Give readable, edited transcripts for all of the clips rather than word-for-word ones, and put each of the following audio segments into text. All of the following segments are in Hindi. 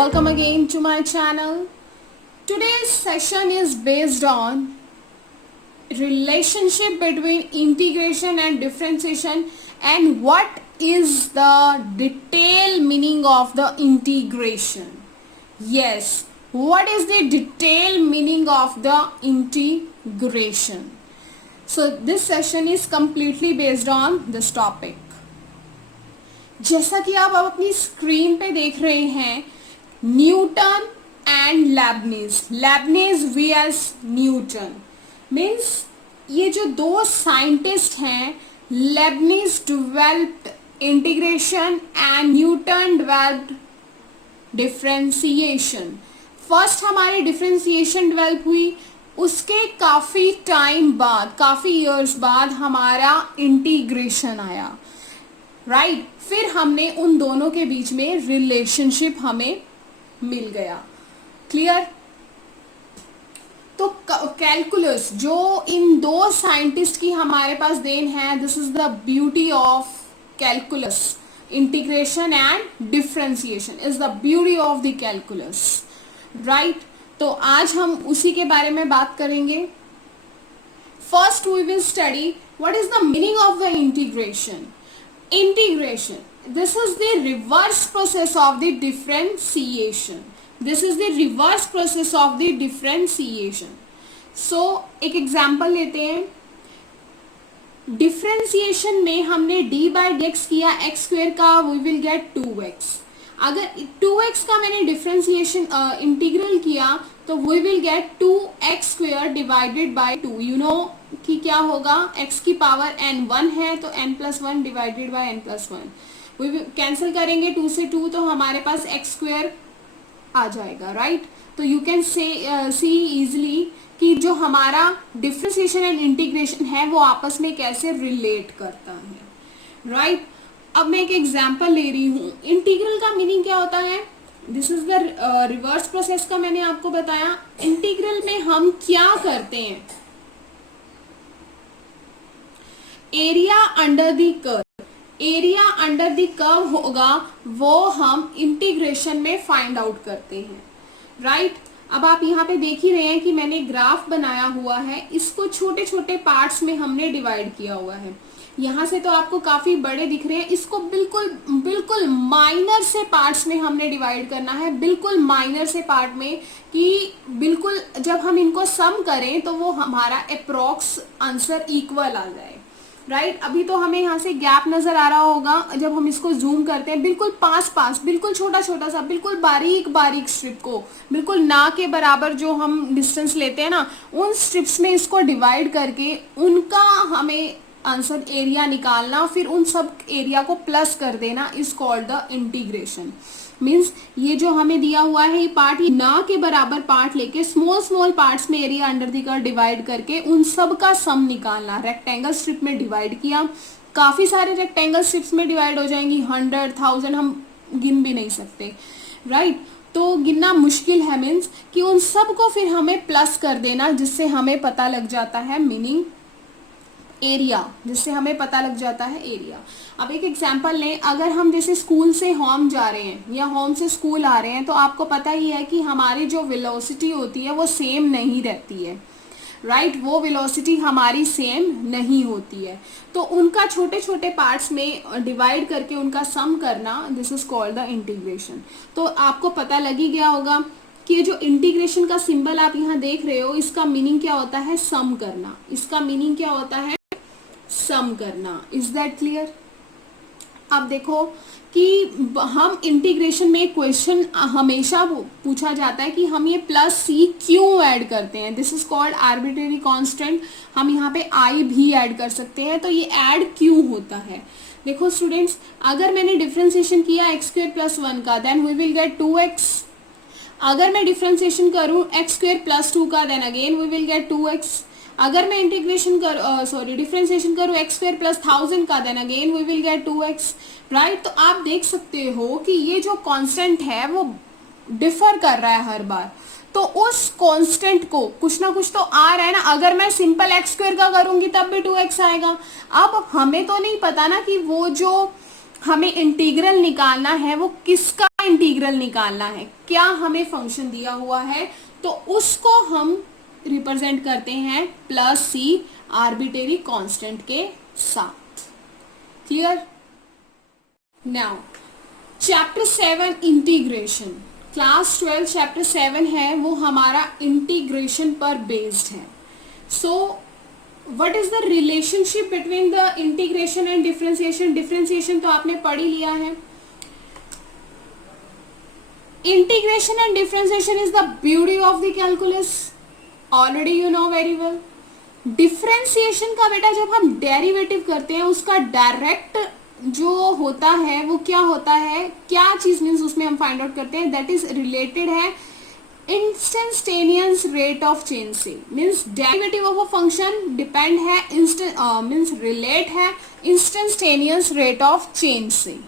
Welcome again to my channel. Today's session is based on relationship between integration and differentiation and what is the detailed meaning of the integration. Yes, what is the detailed meaning of the integration? So this session is completely based on this topic. जैसा कि आप अब अपनी स्क्रीन पे देख रहे हैं, Newton and Lebanese vs Newton means ये जो दो साइंटिस्ट हैं, Lebanese developed integration and Newton developed differentiation. First हमारी डिफरेंशिएशन डेवलप हुई, उसके काफी टाइम बाद, काफी इयर्स बाद हमारा इंटीग्रेशन आया, राइट. फिर हमने उन दोनों के बीच में रिलेशनशिप हमें मिल गया. क्लियर. तो कैलकुलस जो इन दो साइंटिस्ट की हमारे पास देन है, this is the beauty of calculus. Integration and differentiation is the beauty of the calculus, right. तो आज हम उसी के बारे में बात करेंगे. First we will study what is the meaning of the integration. Integration, this is the reverse process of the differentiation. This is the reverse process of the differentiation. So एक एग्जाम्पल लेते हैं. डिफरेंशिएशन में हमने d बाई dx किया x स्क्वेयर का, we will get 2x. अगर 2x का मैंने डिफरेंशिएशन इंटीग्रल किया तो we will get 2x square divided by 2. You know कि क्या होगा, x की पावर n 1 है तो n plus 1 divided by n plus 1. we cancel करेंगे 2 से 2 तो हमारे पास x स्क्वेयर आ जाएगा, राइट. तो यू कैन सी इजिली कि जो हमारा डिफरेंशिएशन एंड इंटीग्रेशन है वो आपस में कैसे रिलेट करता है, राइट. अब मैं एक एग्जाम्पल ले रही हूँ. इंटीग्रल का मीनिंग क्या होता है, this is the reverse process का मैंने आपको बताया. इंटीग्रल में हम क्या करते हैं, area under the curve, area under the curve होगा वो हम इंटीग्रेशन में फाइंड आउट करते हैं, राइट. अब आप यहाँ पे देख ही रहे हैं कि मैंने ग्राफ बनाया हुआ है, इसको छोटे छोटे पार्ट्स में हमने डिवाइड किया हुआ है. यहाँ से तो आपको काफी बड़े दिख रहे हैं, इसको बिल्कुल माइनर से पार्ट्स में हमने डिवाइड करना है, बिल्कुल माइनर से पार्ट में, कि बिल्कुल जब हम इनको सम करें तो वो हमारा अप्रोक्स आंसर इक्वल आ जाए, राइट. अभी तो हमें यहाँ से गैप नजर आ रहा होगा, जब हम इसको जूम करते हैं बिल्कुल पास बिल्कुल छोटा सा, बिल्कुल बारीक स्ट्रिप को, बिल्कुल ना के बराबर जो हम डिस्टेंस लेते हैं ना, उन स्ट्रिप्स में इसको डिवाइड करके उनका हमें आंसर एरिया निकालना, फिर उन सब एरिया को प्लस कर देना, is called the integration. Means ये जो हमें दिया हुआ है ये पार्ट, ये ना के बराबर पार्ट लेके स्मॉल पार्ट्स में area under the curve divide करके उन सब का सम निकालना. रेक्टेंगल स्ट्रिप में डिवाइड किया, काफी सारे रेक्टेंगल स्ट्रिप्स में डिवाइड हो जाएंगी, 100, 1000 हम गिन भी नहीं सकते, राइट. तो गिनना मुश्किल है, मीन्स कि उन सब को फिर हमें प्लस कर देना, जिससे हमें पता लग जाता है मीनिंग एरिया, जिससे हमें पता लग जाता है एरिया. अब एक एग्जांपल लें, अगर हम जैसे स्कूल से होम जा रहे हैं या होम से स्कूल आ रहे हैं, तो आपको पता ही है कि हमारी जो वेलोसिटी होती है वो सेम नहीं रहती है, राइट. वो वेलोसिटी हमारी सेम नहीं होती है, तो उनका छोटे छोटे पार्ट्स में डिवाइड करके उनका सम करना, this is called the integration. तो आपको पता लग ही गया होगा कि ये जो इंटीग्रेशन का सिंबल आप यहाँ देख रहे हो, इसका मीनिंग क्या होता है, सम करना. इसका मीनिंग क्या होता है, सम करना. Is that clear. अब देखो कि हम इंटीग्रेशन में क्वेश्चन हमेशा पूछा जाता है कि हम ये प्लस सी क्यों ऐड करते हैं. This is called arbitrary constant. हम यहाँ पे आई भी ऐड कर सकते हैं, तो ये ऐड क्यों होता है. देखो स्टूडेंट्स, अगर मैंने डिफरेंशिएशन किया एक्स स्क्वेयर प्लस 1 का, then we will get 2x. अगर मैं डिफरेंशिएशन करूँ एक्स स्क्वेयर प्लस 2 का, then again we will get 2x. अगर मैं इंटीग्रेशन डिफरेंशिएशन करूँ एक्स स्क्वेयर प्लस 1000 का, then again we will get 2x, right. तो आप देख सकते हो कि ये जो कांस्टेंट है वो डिफर कर रहा है हर बार, तो उस कांस्टेंट को कुछ ना कुछ तो आ रहा है ना. अगर मैं सिंपल एक्स स्क्वेयर का करूंगी तब भी 2x आएगा. अब हमें तो नहीं पता ना कि वो जो हमें इंटीग्रल निकालना है, वो किसका इंटीग्रल निकालना है, क्या हमें फंक्शन दिया हुआ है, तो उसको हम रिप्रेजेंट करते हैं प्लस सी आर्बिट्रेरी कांस्टेंट के साथ। Clear? Now chapter 7 integration, class 12 chapter 7 है, वो हमारा इंटीग्रेशन पर बेस्ड है। So what is the relationship between the integration and differentiation? Differentiation तो आपने पढ़ ही लिया है। Integration and differentiation is the beauty of the calculus, already you know very well. Differentiation का बेटा जब हम डेरिवेटिव करते हैं, उसका डायरेक्ट जो होता है वो क्या होता है, क्या चीज मीन्स उसमें हम फाइंड आउट करते हैं, दैट इज रिलेटेड है इंस्टेंटेनियस रेट ऑफ चेंज से। Means derivative of a function depend है मीन्स रिलेट है इंस्टेंटेनियस रेट ऑफ चेंज से।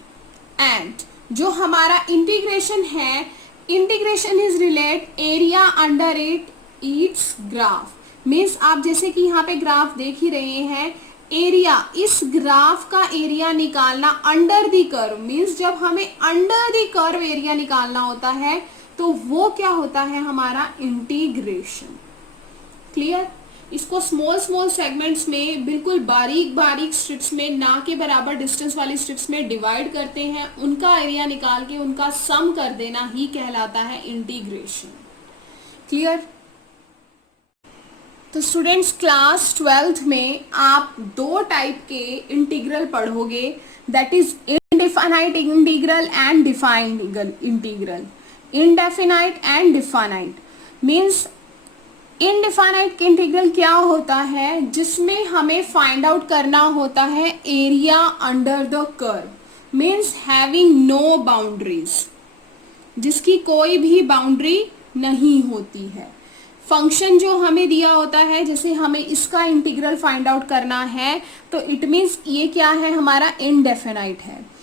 एंड जो हमारा इंटीग्रेशन है, integration is relate area under its graph. Means आप जैसे कि यहाँ पे ग्राफ देख ही रहे हैं, एरिया, इस ग्राफ का एरिया निकालना अंडर द कर्व, मीन्स जब हमें अंडर द कर्व एरिया निकालना होता है तो वो क्या होता है, हमारा इंटीग्रेशन। क्लियर? इसको स्मॉल स्मॉल सेगमेंट्स में बिल्कुल बारीक बारीक स्ट्रिप्स में, ना के बराबर डिस्टेंस वाली स्ट्रिप्स में डिवाइड करते हैं, उनका एरिया निकाल के उनका सम कर देना ही कहलाता है इंटीग्रेशन। क्लियर? तो स्टूडेंट्स क्लास 12th में आप दो टाइप के इंटीग्रल पढ़ोगे, that is indefinite integral and defined integral. Indefinite and definite means indefinite integral क्या होता है, जिसमें हमें फाइंड आउट करना होता है area under the curve, means having no boundaries, जिसकी कोई भी बाउंड्री नहीं होती है। फंक्शन जो हमें दिया होता है, जैसे हमें इसका इंटीग्रल फाइंड आउट करना है, तो इट मीन्स ये क्या है, हमारा इनडेफिनाइट है।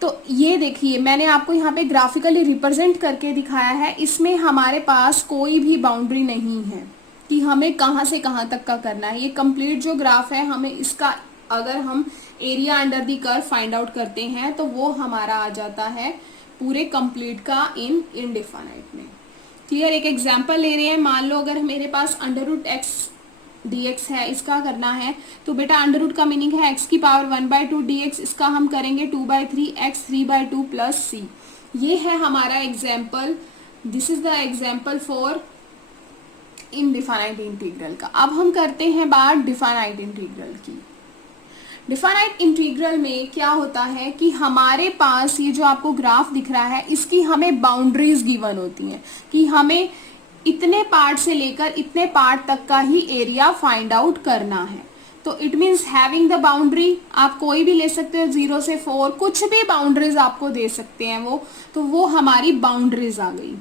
तो ये देखिए मैंने आपको यहाँ पे ग्राफिकली रिप्रेजेंट करके दिखाया है, इसमें हमारे पास कोई भी बाउंड्री नहीं है कि हमें कहाँ से कहाँ तक का करना है। ये कंप्लीट जो ग्राफ है, हमें इसका अगर हम area under the curve find out करते हैं तो वो हमारा आ जाता है पूरे कंप्लीट का इनडिफाइनाइट में। क्लियर? एक एग्जाम्पल ले रहे हैं, मान लो अगर मेरे पास under root x d x है, इसका करना है, तो बेटा अंडर रूट का मीनिंग है एक्स की पावर 1/2 dx, इसका हम करेंगे 2/3 x 3/2 प्लस सी। ये है हमारा example, this is the example for indefinite integral का। अब हम करते हैं बात डिफाइनाइट इंटीग्रल की। डिफाइनाइट इंटीग्रल में क्या होता है कि हमारे पास ये जो आपको ग्राफ दिख रहा है, इसकी हमें बाउंड्रीज गिवन होती हैं कि हमें इतने पार्ट से लेकर इतने पार्ट तक का ही एरिया फाइंड आउट करना है। तो it means having the boundary, आप कोई भी ले सकते हो, 0 से 4 कुछ भी बाउंड्रीज आपको दे सकते हैं वो, तो वो हमारी बाउंड्रीज आ गई।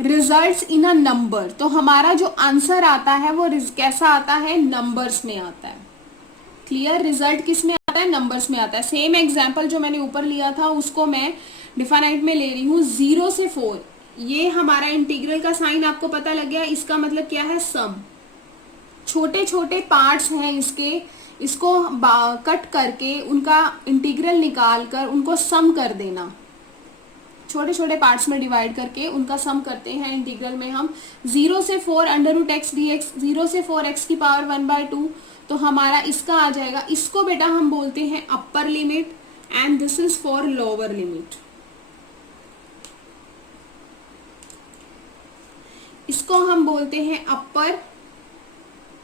रिजल्ट्स इन अ नंबर, तो हमारा जो आंसर आता है वो कैसा आता है, नंबर्स में आता है। क्लियर? रिजल्ट किस में आता है, नंबर्स में आता है। सेम एग्जांपल जो मैंने ऊपर लिया था उसको मैं डिफाइनाइट में ले रही हूँ, 0 से 4। ये हमारा इंटीग्रल का साइन आपको पता लग गया, इसका मतलब क्या है, सम। छोटे छोटे पार्ट्स हैं इसके, इसको कट करके उनका इंटीग्रल निकाल कर उनको सम कर देना, छोटे छोटे पार्ट्स में डिवाइड करके उनका सम करते हैं इंटीग्रल में हम। 0 से 4 under root x d x, 0 से 4 एक्स की पावर 1/2, तो हमारा इसका आ जाएगा, इसको बेटा हम बोलते हैं upper limit and this is for lower limit. इसको हम बोलते हैं upper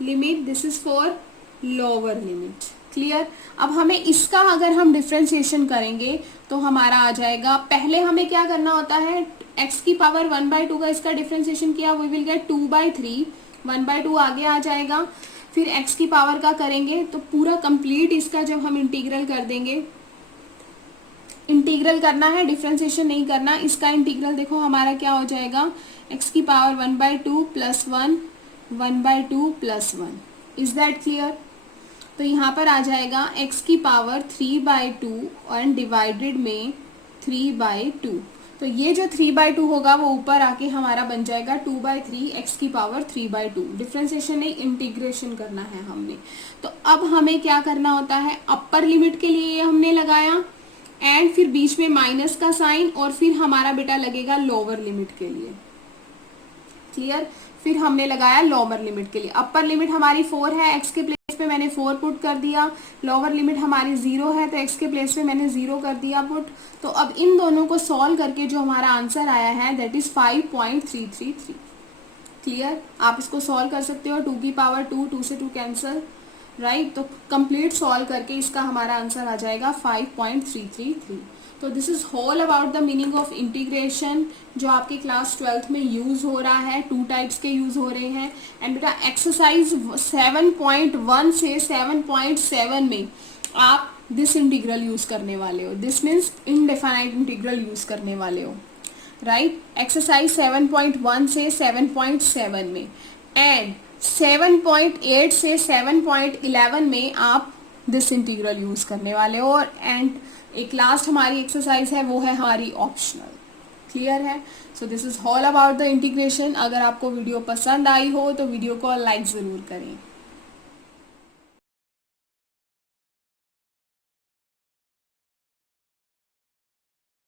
limit, this is for lower limit. Clear? अब हमें इसका अगर हम डिफरेंशिएशन करेंगे तो हमारा आ जाएगा, पहले हमें क्या करना होता है, x की पावर 1/2 का इसका डिफरेंशिएशन किया, वी विल गेट 2/3, 1/2 आगे आ जाएगा, फिर x की पावर का करेंगे तो पूरा कंप्लीट इसका जब हम इंटीग्रल कर देंगे, इंटीग्रल करना है, डिफरेंशिएशन नहीं करना। इसका इंटीग्रल देखो हमारा क्या हो जाएगा, x की power 1/2 plus 1, 1/2 plus 1। Is that clear? तो यहाँ पर आ जाएगा x की पावर 3/2 और डिवाइडेड में 3/2। तो ये जो 3/2 होगा वो ऊपर आके हमारा बन जाएगा 2/3 x की पावर 3/2। डिफरेंशिएशन नहीं, इंटीग्रेशन करना है हमने। तो अब हमें क्या करना होता है, अपर लिमिट के लिए हमने लगाया एंड फिर बीच में माइनस का साइन और फिर हमारा बेटा लगेगा लोअर लिमिट के लिए। क्लियर? फिर हमने लगाया लोअर लिमिट के लिए। अपर लिमिट हमारी 4 है, एक्स के प्लेस पे मैंने 4 पुट कर दिया। लोअर लिमिट हमारी 0 है तो एक्स के प्लेस पे मैंने 0 कर दिया पुट। तो अब इन दोनों को सॉल्व करके जो हमारा आंसर आया है दैट इज 5.333। क्लियर? आप इसको सॉल्व कर सकते हो, 2 की पावर 2, 2 से 2 कैंसिल, राइट? तो कंप्लीट सॉल्व करके इसका हमारा आंसर आ जाएगा 5.333। तो this is whole about the meaning of integration जो आपके क्लास 12th में यूज हो रहा है। 2 टाइप्स के यूज हो रहे हैं। एंड बेटा एक्सरसाइज 7.1 से 7.7 में आप दिस इंटीग्रल यूज करने वाले हो। This means indefinite integral use करने वाले हो, राइट? एक्सरसाइज 7.1 से 7.7 में एंड 7.8 से 7.11 में आप दिस इंटीग्रल यूज करने वाले हो। और एंड एक लास्ट हमारी एक्सरसाइज है, वो है हमारी ऑप्शनल। क्लियर है? So this is all about the integration. अगर आपको वीडियो पसंद आई हो तो वीडियो को लाइक जरूर करें।